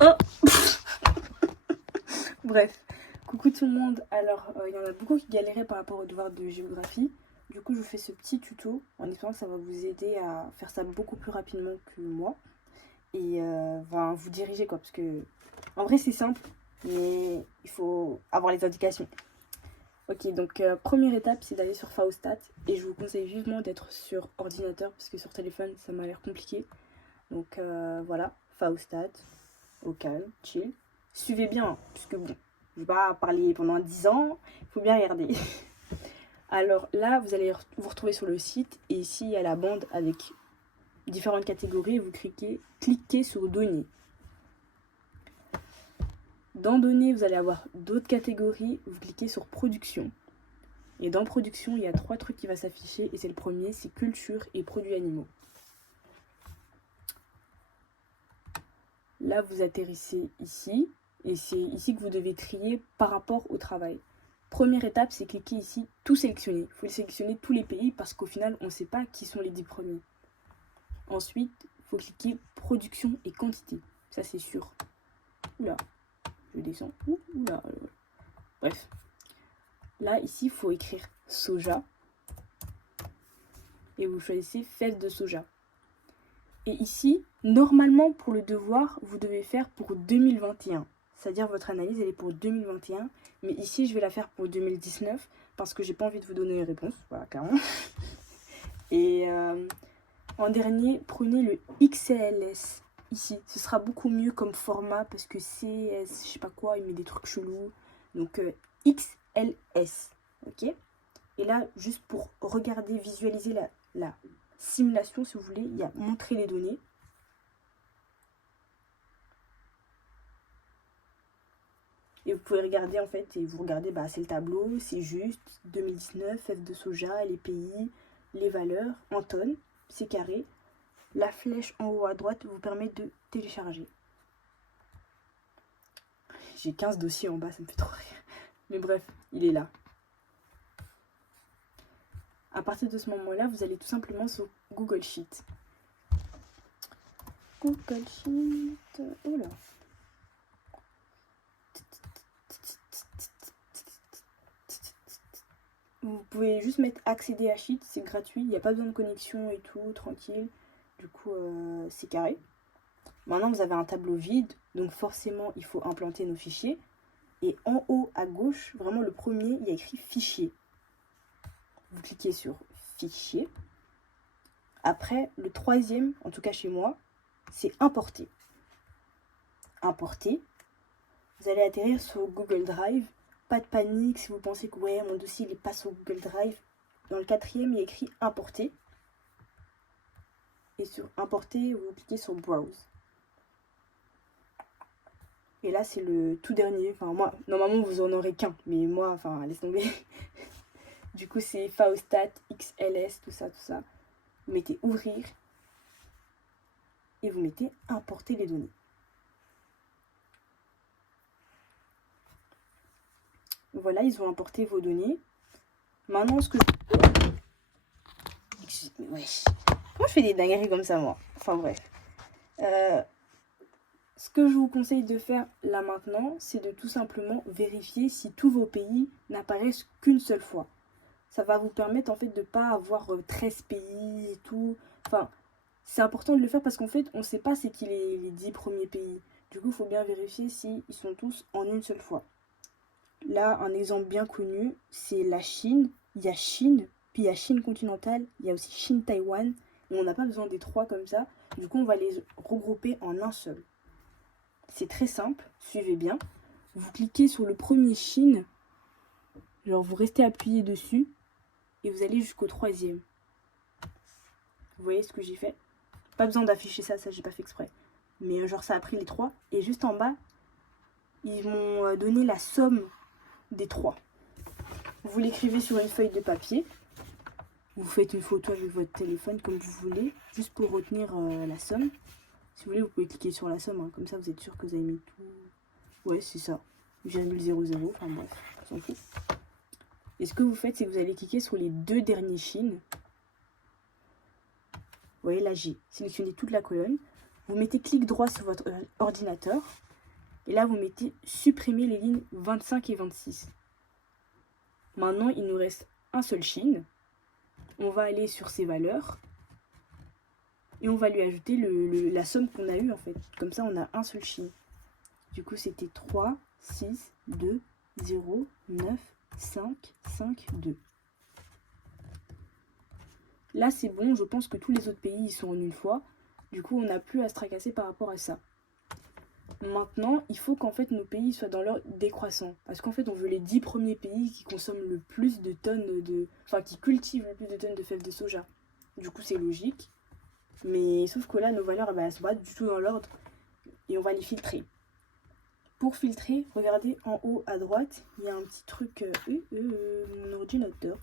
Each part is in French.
Oh. Bref, coucou tout le monde. Alors, il y en a beaucoup qui galéraient par rapport au devoir de géographie. Du coup, je vous fais ce petit tuto en espérant que ça va vous aider à faire ça beaucoup plus rapidement que moi. Et vous diriger quoi. Parce que, en vrai, c'est simple, mais il faut avoir les indications. Ok, donc première étape, c'est d'aller sur Faustat. Et je vous conseille vivement d'être sur ordinateur parce que sur téléphone, ça m'a l'air compliqué. Donc voilà, Faustat, au calme, chill. Suivez bien, hein, puisque bon, je vais pas parler pendant 10 ans, il faut bien regarder. Alors là, vous allez vous retrouver sur le site et ici, il y a la bande avec différentes catégories et vous cliquez sur Données. Dans Données, vous allez avoir d'autres catégories, vous cliquez sur Production. Et dans Production, il y a 3 trucs qui vont s'afficher et c'est le premier, c'est Culture et Produits animaux. Là, vous atterrissez ici et c'est ici que vous devez trier par rapport au travail. Première étape, c'est cliquer ici, tout sélectionner. Il faut sélectionner tous les pays parce qu'au final, on ne sait pas qui sont les 10 premiers. Ensuite, il faut cliquer production et quantité. Ça, c'est sûr. Oula, je descends. Oula. Bref. Là, ici, il faut écrire soja. Et vous choisissez fèves de soja. Et ici, normalement, pour le devoir, vous devez faire pour 2021. C'est-à-dire votre analyse, elle est pour 2021. Mais ici, je vais la faire pour 2019 parce que j'ai pas envie de vous donner les réponses. Voilà, clairement. Et en dernier, prenez le XLS. Ici, ce sera beaucoup mieux comme format parce que CS, je sais pas quoi, il met des trucs chelous. Donc XLS. Ok. Et là, juste pour regarder, visualiser la simulation, si vous voulez, il y a montrer les données. Et vous pouvez regarder en fait, et vous regardez, c'est le tableau, c'est juste 2019, fèves de soja, les pays, les valeurs, en tonnes, c'est carré. La flèche en haut à droite vous permet de télécharger. J'ai 15 dossiers en bas, ça me fait trop rire. Mais bref, il est là. À partir de ce moment-là, vous allez tout simplement sur Google Sheet. Google Sheet, oh là. Vous pouvez juste mettre accéder à Sheet, c'est gratuit, il n'y a pas besoin de connexion et tout, tranquille. Du coup, c'est carré. Maintenant, vous avez un tableau vide, donc forcément, il faut implanter nos fichiers. Et en haut à gauche, vraiment le premier, il y a écrit fichier. Vous cliquez sur fichier. Après, le troisième, en tout cas chez moi, c'est importer. Importer. Vous allez atterrir sur Google Drive. Pas de panique si vous pensez que ouais, mon dossier il est pas sur Google Drive. Dans le quatrième, il y a écrit importer. Et sur importer, vous cliquez sur browse. Et là, c'est le tout dernier. Enfin, moi, normalement, vous en aurez qu'un. Mais moi, laisse tomber. Du coup, c'est Faustat, XLS, tout ça, tout ça. Vous mettez ouvrir. Et vous mettez importer les données. Voilà, ils ont importé vos données. Maintenant, ce que wesh. Comment je fais des dingueries comme ça, moi? Enfin, bref. Ce que je vous conseille de faire là maintenant, c'est de tout simplement vérifier si tous vos pays n'apparaissent qu'une seule fois. Ça va vous permettre en fait de ne pas avoir 13 pays et tout. Enfin, c'est important de le faire parce qu'en fait, on ne sait pas c'est qui les 10 premiers pays. Du coup, il faut bien vérifier s'ils sont tous en une seule fois. Là, un exemple bien connu, c'est la Chine. Il y a Chine, puis il y a Chine continentale, il y a aussi Chine-Taïwan. Et on n'a pas besoin des 3 comme ça. Du coup, on va les regrouper en un seul. C'est très simple, suivez bien. Vous cliquez sur le premier Chine, genre vous restez appuyé dessus et vous allez jusqu'au 3e. Vous voyez ce que j'ai fait? Pas besoin d'afficher ça j'ai pas fait exprès. Mais genre ça a pris les 3 et juste en bas, ils m'ont donné la somme des 3. Vous l'écrivez sur une feuille de papier. Vous faites une photo avec votre téléphone comme vous voulez, juste pour retenir la somme. Si vous voulez, vous pouvez cliquer sur la somme, hein. Comme ça vous êtes sûr que vous avez mis tout. Ouais, c'est ça. 0,00, enfin bref, on s'en fout. Et ce que vous faites, c'est que vous allez cliquer sur les 2 derniers Chines. Vous voyez, là j'ai sélectionné toute la colonne. Vous mettez clic droit sur votre ordinateur. Et là, vous mettez supprimer les lignes 25 et 26. Maintenant, il nous reste un seul Chine. On va aller sur ses valeurs. Et on va lui ajouter la somme qu'on a eue en fait. Comme ça, on a un seul Chine. Du coup, c'était 3, 6, 2, 0, 9, 5, 5, 2. Là, c'est bon. Je pense que tous les autres pays, ils sont en une fois. Du coup, on n'a plus à se tracasser par rapport à ça. Maintenant, il faut qu'en fait nos pays soient dans l'ordre décroissant. Parce qu'en fait, on veut les 10 premiers pays qui consomment le plus de tonnes de... Enfin, qui cultivent le plus de tonnes de fèves de soja. Du coup, c'est logique. Mais sauf que là, nos valeurs, elles ne sont pas du tout dans l'ordre. Et on va les filtrer. Pour filtrer, regardez en haut à droite, il y a un petit truc... mon ordinateur.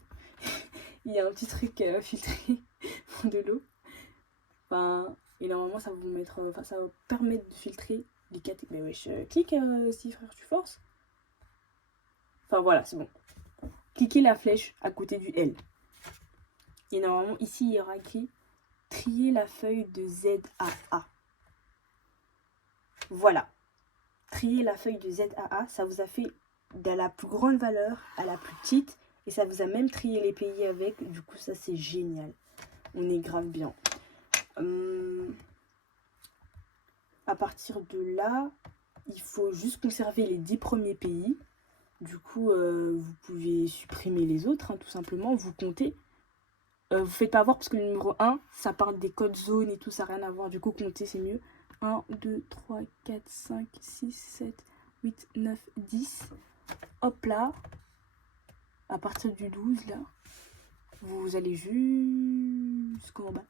Il y a un petit truc filtré de l'eau. Enfin, et normalement, ça va vous mettre... Enfin, ça va permettre de filtrer les catégories. Mais wesh, clique si frère, tu forces. Enfin, voilà, c'est bon. Cliquez la flèche à côté du L. Et normalement, ici, il y aura écrit trier la feuille de ZAA. Voilà. Trier la feuille de ZAA, ça vous a fait de la plus grande valeur à la plus petite. Et ça vous a même trié les pays avec. Du coup, ça, c'est génial. On est grave bien. À partir de là, il faut juste conserver les 10 premiers pays. Du coup, vous pouvez supprimer les autres, hein, tout simplement. Vous comptez. Vous faites pas avoir parce que le numéro 1, ça parle des codes zones et tout, ça n'a rien à voir. Du coup, compter, c'est mieux. 1, 2, 3, 4, 5, 6, 7, 8, 9, 10. Hop là. À partir du 12, là, vous allez jusqu'en bas.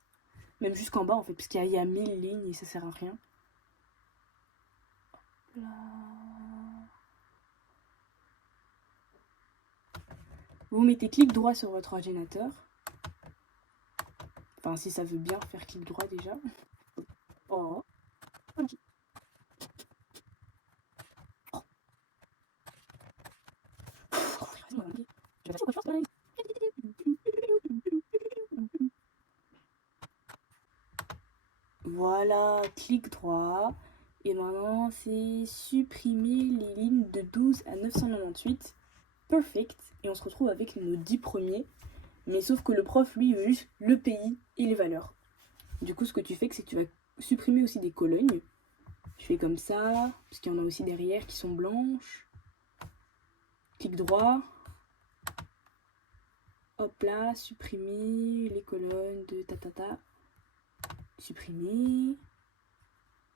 Même jusqu'en bas, en fait, parce qu'il y a 1000 lignes et ça sert à rien. Hop là. Vous mettez clic droit sur votre ordinateur. Enfin, si ça veut bien faire clic droit déjà. Oh. Okay. Voilà, clic droit. Et maintenant, c'est supprimer les lignes de 12 à 998. Perfect. Et on se retrouve avec nos 10 premiers. Mais sauf que le prof, lui, il veut juste le pays et les valeurs. Du coup, ce que tu fais, c'est que tu vas supprimer aussi des colonnes. Je fais comme ça, parce qu'il y en a aussi derrière qui sont blanches. Clic droit. Hop là, supprimer les colonnes de tatata. Supprimer.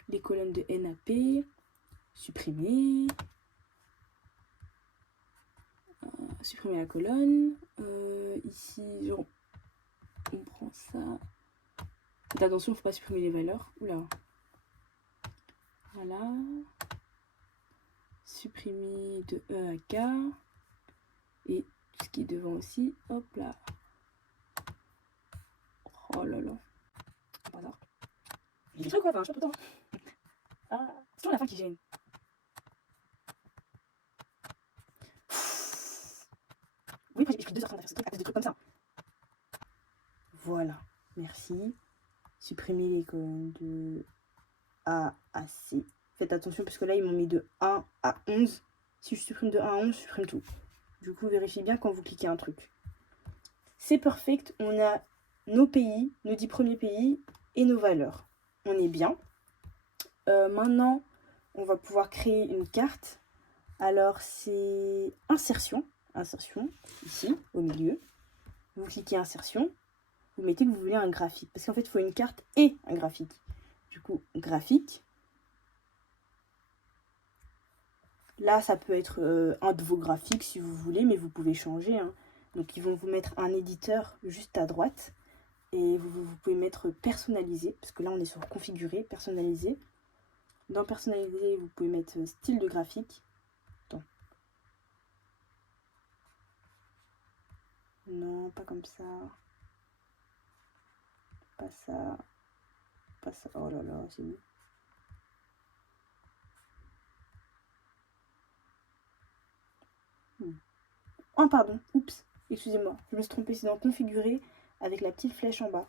Les colonnes de NAP. Supprimer. Supprimer la colonne. Ici, on prend ça. Faites attention, il ne faut pas supprimer les valeurs. Oula. Voilà. Supprimer de E à K. Et ce qui est devant aussi. Hop là. Oh là là. Par hasard. J'ai des trucs quoi, enfin, je sais pas tout le temps. Ah, c'est toujours la fin qui gêne. Oui, après j'ai pris 2h30 à faire ce truc à cause de trucs comme ça. Voilà. Merci. Supprimer les colonnes de A à C. Faites attention parce que là, ils m'ont mis de 1 à 11. Si je supprime de 1 à 11, je supprime tout. Du coup, vérifiez bien quand vous cliquez un truc. C'est perfect. On a nos pays, nos 10 premiers pays et nos valeurs. On est bien. Maintenant, on va pouvoir créer une carte. Alors, c'est insertion. Insertion, ici, au milieu. Vous cliquez insertion. Vous mettez que vous voulez un graphique. Parce qu'en fait, il faut une carte et un graphique. Du coup, graphique. Là, ça peut être un de vos graphiques si vous voulez, mais vous pouvez changer. Hein. Donc, ils vont vous mettre un éditeur juste à droite. Et vous pouvez mettre personnalisé, parce que là, on est sur configurer, personnalisé. Dans personnalisé, vous pouvez mettre style de graphique. Attends. Non, pas comme ça. Pas ça. Pas ça. Oh là là, c'est où? Oh, pardon. Oups. Excusez-moi. Je me suis trompée. C'est dans configurer avec la petite flèche en bas.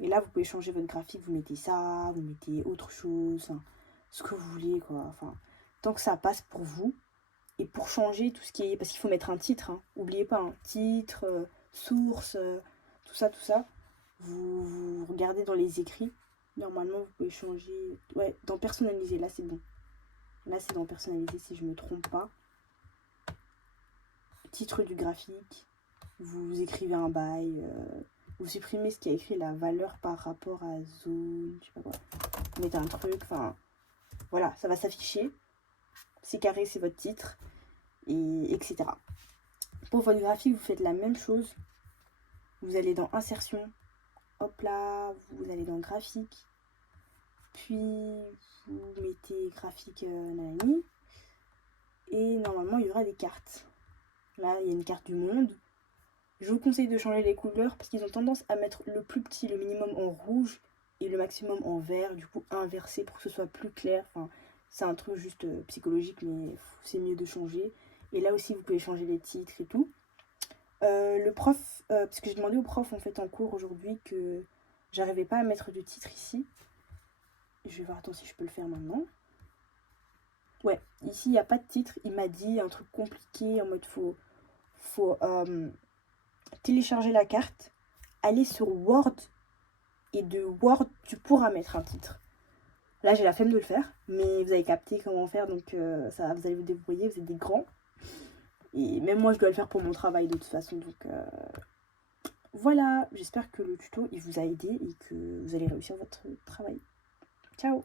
Et là, vous pouvez changer votre graphique, vous mettez ça, vous mettez autre chose, enfin, ce que vous voulez, quoi. Enfin, tant que ça passe pour vous. Et pour changer tout ce qui est... Parce qu'il faut mettre un titre, hein. N'oubliez pas, un titre, source, tout ça, tout ça. Vous regardez dans les écrits. Normalement, vous pouvez changer... Ouais, dans personnaliser, là, c'est bon. Là, c'est dans personnaliser, si je ne me trompe pas. Titre du graphique. Vous écrivez un bail. Vous supprimez ce qui a écrit la valeur par rapport à zone. Je sais pas quoi. Vous mettez un truc, enfin... Voilà, ça va s'afficher. C'est carré, c'est votre titre. Et etc. Pour votre graphique, vous faites la même chose. Vous allez dans insertion. Hop là, vous allez dans graphique. Puis, vous mettez graphique nanani. Et normalement, il y aura des cartes. Là, il y a une carte du monde. Je vous conseille de changer les couleurs parce qu'ils ont tendance à mettre le plus petit, le minimum en rouge et le maximum en vert. Du coup, inversé pour que ce soit plus clair. Enfin, c'est un truc juste psychologique, mais c'est mieux de changer. Et là aussi, vous pouvez changer les titres et tout. Le prof, parce que j'ai demandé au prof en fait en cours aujourd'hui que j'arrivais pas à mettre de titre ici. Je vais voir, attends si je peux le faire maintenant. Ouais, ici il n'y a pas de titre. Il m'a dit un truc compliqué en mode faut télécharger la carte, aller sur Word et de Word tu pourras mettre un titre. Là j'ai la flemme de le faire, mais vous avez capté comment faire, donc ça, vous allez vous débrouiller, vous êtes des grands. Et même moi je dois le faire pour mon travail de toute façon, donc voilà, j'espère que le tuto il vous a aidé et que vous allez réussir votre travail. Ciao!